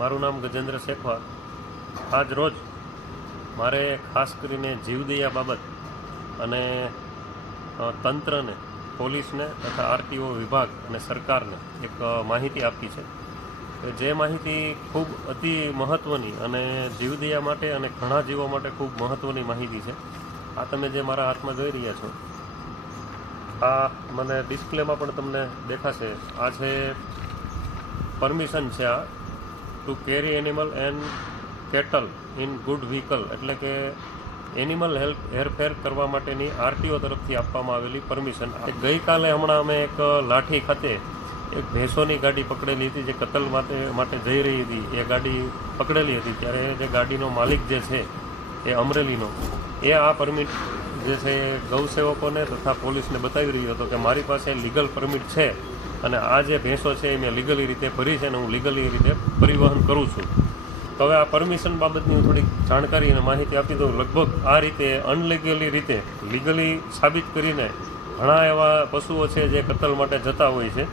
મારું નામ ગજેન્દ્ર શેખવા. આજ રોજ મારે ખાસ કરીને જીવદયા બાબત અને તંત્રને, પોલીસને તથા આરટીઓ વિભાગ અને સરકારને એક માહિતી આપી છે. જે માહિતી ખૂબ અતિ મહત્ત્વની અને જીવદયા માટે અને ઘણા જીવો માટે ખૂબ મહત્ત્વની માહિતી છે. આ તમે જે મારા હાથમાં જોઈ રહ્યા છો, આ મને ડિસ્પ્લેમાં પણ તમને દેખાશે. આ છે પરમિશન છે આ to carry animal and cattle in good vehicle, એટલે કે એનિમલ હેરફેર કરવા માટેની આરટીઓ તરફથી આપવામાં આવેલી પરમિશન. ગઈકાલે હમણાં અમે એક લાઠી ખાતે એક ભેંસોની ગાડી પકડેલી હતી, જે કતલ માટે જઈ રહી હતી. એ ગાડી પકડેલી હતી ત્યારે જે ગાડીનો માલિક જે છે એ અમરેલીનો, એ આ પરમિટ જે છે ગૌસેવકોને તથા પોલીસને બતાવી રહ્યો હતો કે મારી પાસે લીગલ પરમિટ છે અને આ જે ભેંસો છે એ મેં લીગલી રીતે ભરી છે અને હું લીગલી રીતે પરિવહન કરું છું. તો હવે આ પરમિશન બાબતની હું થોડીક જાણકારી અને માહિતી આપી દઉં. લગભગ આ રીતે અનલીગલી રીતે લીગલી સાબિત કરીને ઘણા એવા પશુઓ છે જે કતલ માટે જતા હોય છે.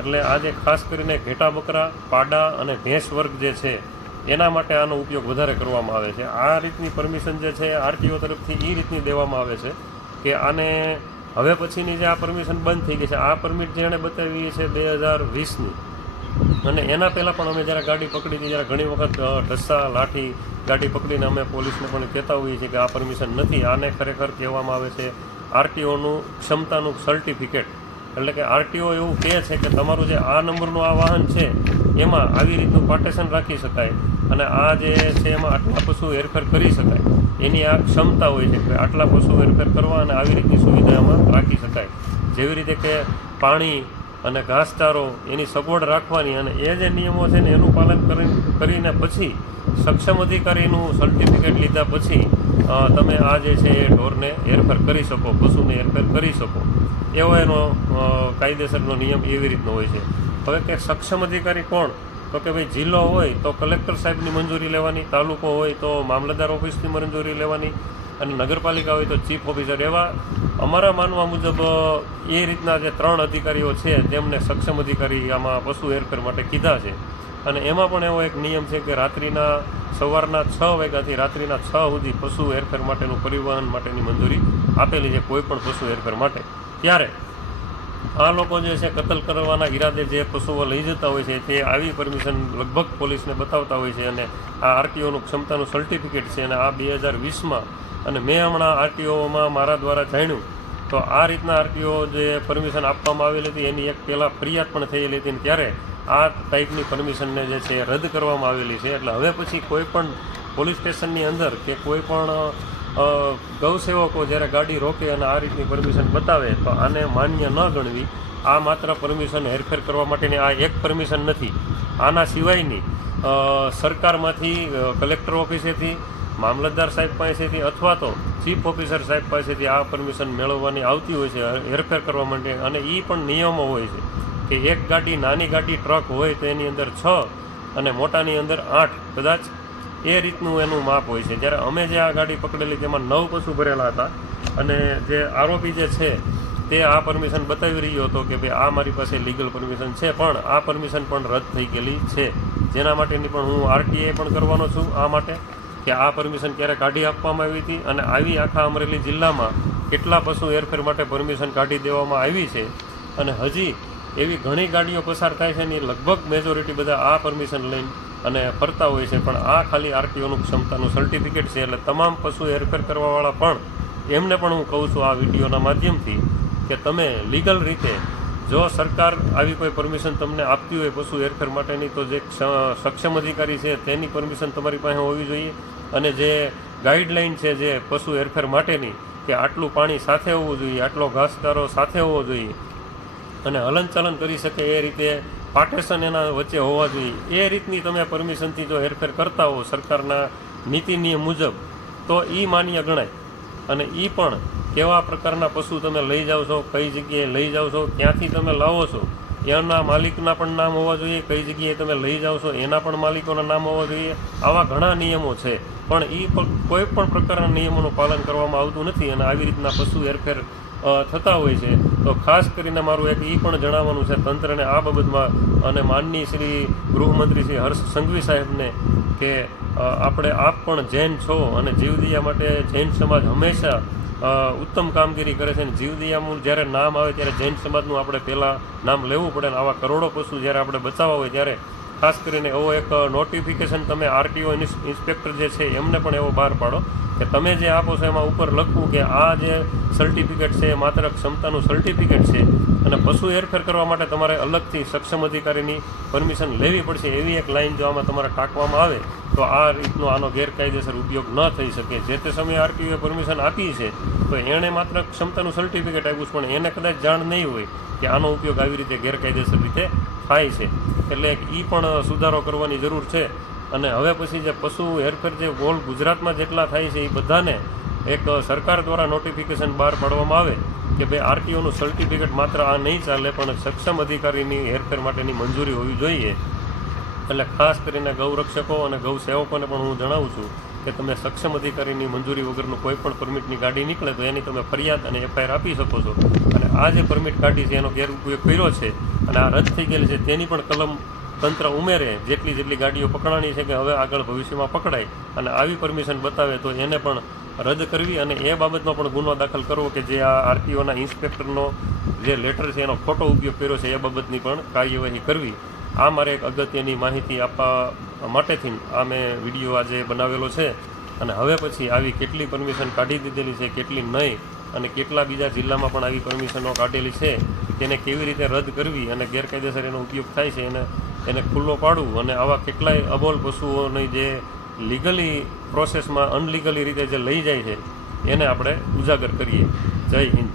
એટલે આજે ખાસ કરીને ઘેટા બકરા, પાડા અને ભેંસ વર્ગ જે છે એના માટે આનો ઉપયોગ વધારે કરવામાં આવે છે. આ રીતની પરમિશન જે છે આરટીઓ તરફથી એ રીતની દેવામાં આવે છે કે આને હવે પછીની જે આ પરમિશન બંધ થઈ ગઈ છે, આ પરમિટ જેણે બતાવી છે 2020ની, અને એના પહેલાં પણ અમે જ્યારે ગાડી પકડી હતી ત્યારે ઘણી વખત ઢસ્સા, લાઠી ગાડી પકડીને અમે પોલીસને પણ કહેતા હોઈએ છીએ કે આ પરમિશન નથી. આને ખરેખર કહેવામાં આવે છે આરટીઓનું ક્ષમતાનું સર્ટિફિકેટ. એટલે કે આરટીઓ એવું કહે છે કે તમારું જે આ નંબરનું આ વાહન છે એમાં આવી રીતનું પાર્ટેશન રાખી શકાય અને આ જે છે એમાં આટલા પશુ હેરફેર કરી શકાય. એની આ ક્ષમતા હોય છે કે આટલા પશુ હેરફેર કરવા અને આવી રીતની સુવિધા એમાં રાખી શકાય. જેવી રીતે કે પાણી અને ઘાસચારો એની સગવડ રાખવાની, અને એ જે નિયમો છે ને એનું પાલન કરીને પછી સક્ષમ અધિકારીનું સર્ટિફિકેટ લીધા પછી તમે આ જે છે એ ઢોરને હેરફેર કરી શકો, પશુને હેરફેર કરી શકો. એવો એનો કાયદેસરનો નિયમ એવી રીતનો હોય છે. હવે કે સક્ષમ અધિકારી કોણ? તો કે ભાઈ જિલ્લો હોય તો કલેક્ટર સાહેબની મંજૂરી લેવાની, તાલુકો હોય તો મામલતદાર ઓફિસની મંજૂરી લેવાની, અને નગરપાલિકા હોય તો ચીફ ઓફિસર. એવા અમારા માનવા મુજબ એ રીતના જે 3 અધિકારીઓ છે જેમને સક્ષમ અધિકારી આમાં પશુ હેરફેર માટે કીધા છે. અને એમાં પણ એવો એક નિયમ છે કે સવારના 6 વાગ્યાથી રાત્રિના 6 સુધી પશુ હેરફેર માટેનું પરિવહન માટેની મંજૂરી આપેલી છે કોઈ પણ પશુ હેરફેર માટે. ત્યારે આ લોકો જે છે કતલ કરવાના ઈરાદે જે પશુઓ લઈ જતા હોય છે તે આવી પરમિશન લગભગ પોલીસને બતાવતા હોય છે. અને આ આરટીઓનું ક્ષમતાનું સર્ટિફિકેટ છે અને આ 2020માં, અને મેં હમણાં આરટીઓમાં મારા દ્વારા જાણ્યું તો આ રીતના આરટીઓ જે પરમિશન આપવામાં આવેલી હતી એની એક પહેલાં ફરિયાદ પણ થયેલી હતી, ત્યારે આ ટાઈપની પરમિશનને જે છે રદ કરવામાં આવેલી છે. એટલે હવે પછી કોઈ પણ પોલીસ સ્ટેશનની અંદર કે કોઈ પણ ગૌસેવકો જ્યારે ગાડી રોકે અને આ રીતની પરમિશન બતાવે તો આને માન્ય ન ગણવી. આ માત્ર પરમિશન હેરફેર કરવા માટેની આ એક પરમિશન નથી. આના સિવાયની સરકારમાંથી, કલેક્ટર ઓફિસેથી, મામલતદાર સાહેબ પાસેથી અથવા તો ચીફ ઓફિસર સાહેબ પાસેથી આ પરમિશન મેળવવાની આવતી હોય છે હેરફેર કરવા માટે. અને એ પણ નિયમો હોય છે કે એક ગાડી, નાની ગાડી ટ્રક હોય તો એની અંદર 6 અને મોટાની અંદર 8, કદાચ એ રીતનું એનું માપ હોય છે. જ્યારે અમે જે આ ગાડી પકડેલી તેમાં 9 પશુ ભરેલા હતા અને જે આરોપી જે છે તે આ પરમિશન બતાવી રહ્યો હતો કે ભાઈ આ મારી પાસે લીગલ પરમિશન છે, પણ આ પરમિશન પણ રદ થઈ ગયેલી છે. જેના માટેની પણ હું આરટીએ પણ કરવાનો છું આ માટે કે આ પરમિશન ક્યારે કાઢી આપવામાં આવી હતી અને આવી આખા અમરેલી જિલ્લામાં કેટલા પશુ હેરફેર માટે પરમિશન કાઢી દેવામાં આવી છે. અને હજી એવી ઘણી ગાડીઓ પસાર થાય છે ને લગભગ મેજોરિટી બધા આ પરમિશન લઈને અને ફરતા હોય છે, પણ આ ખાલી આરટીઓનું ક્ષમતાનું સર્ટિફિકેટ છે. એટલે તમામ પશુ હેરફેર કરવાવાળા પણ એમને પણ હું કહું છું આ વિડીયોના માધ્યમથી કે તમે લીગલ રીતે, જો સરકાર આવી કોઈ પરમિશન તમને આપતી હોય પશુ હેરફેર માટેની, તો જે સક્ષમ અધિકારી છે તેની પરમિશન તમારી પાસે હોવી જોઈએ. અને જે ગાઈડલાઈન છે જે પશુ હેરફેર માટેની કે આટલું પાણી સાથે હોવું જોઈએ, આટલો ઘાસચારો સાથે હોવો જોઈએ અને હલનચલન કરી શકે એ રીતે પાર્ટેશન એના વચ્ચે હોવા જોઈએ. એ રીતની તમે પરમિશનથી જો હેરફેર કરતા હો સરકારના નીતિ નિયમ મુજબ તો એ માન્ય ગણાય. અને એ પણ કેવા પ્રકારના પશુ તમે લઈ જાઓ છો, કઈ જગ્યાએ લઈ જાઓ છો, ક્યાંથી તમે લાવો છો, એના માલિકના પણ નામ હોવા જોઈએ, કઈ જગ્યાએ તમે લઈ જાઓ છો એના પણ માલિકોના નામ હોવા જોઈએ. આવા ઘણા નિયમો છે, પણ એ કોઈ પણ પ્રકારના નિયમોનું પાલન કરવામાં આવતું નથી. અને આવી રીતના પશુ હેરફેર થતા હોય છે. તો ખાસ કરીને મારું એક એ પણ જણાવવાનું છે તંત્રને આ બાબતમાં અને માનનીય શ્રી ગૃહમંત્રી શ્રી હર્ષ સંઘવી સાહેબને કે આપણે આપ પણ જૈન છો અને જીવદયા માટે જૈન સમાજ હંમેશા ઉત્તમ કામગીરી કરે છે. અને જીવદયાનું જ્યારે નામ આવે ત્યારે જૈન સમાજનું આપણે પહેલાં નામ લેવું પડે ને આવા કરોડો પશુ જ્યારે આપણે બચાવવા હોય ત્યારે ખાસ કરીને એવો એક નોટિફિકેશન તમે આરટીઓ ઇન્સ્પેક્ટર જે છે એમને પણ એવો બહાર પાડો કે તમે જે આપો છો એમાં ઉપર લખવું કે આ જે સર્ટિફિકેટ છે એ માત્ર ક્ષમતાનું સર્ટિફિકેટ છે અને પશુ હેરફેર કરવા માટે તમારે અલગથી સક્ષમ અધિકારીની પરમિશન લેવી પડશે. એવી એક લાઈન જો આમાં તમારે ટાંકવામાં આવે તો આ રીતનો આનો ગેરકાયદેસર ઉપયોગ ન થઈ શકે. જે તે સમયે આરટીઓએ પરમિશન આપી છે તો એણે માત્ર ક્ષમતાનું સર્ટિફિકેટ આપ્યું છે, પણ એને કદાચ જાણ નહીં હોય કે આનો ઉપયોગ આવી રીતે ગેરકાયદેસર રીતે થાય છે. એટલે એ પણ સુધારો કરવાની જરૂર છે. અને હવે પછી જે પશુ હેરફેર જે ઓલ ગુજરાતમાં જેટલા થાય છે એ બધાને એક સરકાર દ્વારા નોટિફિકેશન બહાર પાડવામાં આવે કે ભાઈ આરટીઓનું સર્ટિફિકેટ માત્ર આ નહીં ચાલે પણ સક્ષમ અધિકારીની હેરફેર માટેની મંજૂરી હોવી જોઈએ. એટલે ખાસ કરીને ગૌરક્ષકો અને ગૌ સેવકોને પણ હું જણાવું છું કે તમે સક્ષમ અધિકારીની મંજૂરી વગરનું કોઈ પણ પરમિટની ગાડી નીકળે તો એની તમે ફરિયાદ અને એફઆઈઆર આપી શકો છો. અને આ જે પરમિટ ગાડી છે એનો ગેરઉપયોગ કર્યો છે અને આ રદ થઈ ગયેલી છે તેની પણ કલમ તંત્ર ઉમેરે જેટલી ગાડીઓ પકડાણી છે કે હવે આગળ ભવિષ્યમાં પકડાય અને આવી પરમિશન બતાવે તો એને પણ રદ કરવી અને એ બાબતમાં પણ ગુનો દાખલ કરવો કે જે આ આરટીઓના ઇન્સ્પેક્ટરનો જે લેટર છે એનો ખોટો ઉપયોગ કર્યો છે એ બાબતની પણ કાર્યવાહી કરવી. આ મારે એક અગત્યની માહિતી આપવા માટેથી આ મેં વિડીયો આજે બનાવેલો છે. અને હવે પછી આવી કેટલી પરમિશન કાઢી દીધેલી છે, કેટલી નહીં અને કેટલા બીજા જિલ્લામાં પણ આવી પરમિશનો કાઢેલી છે તેને કેવી રીતે રદ કરવી અને ગેરકાયદેસર એનો ઉપયોગ થાય છે એને ખુલ્લો પાડવું અને આવા કેટલાય અબોલ પશુઓની જે લીગલી પ્રોસેસમાં અનલીગલી રીતે જે લઈ જાય છે એને આપણે ઉજાગર કરીએ. જય હિન્દ.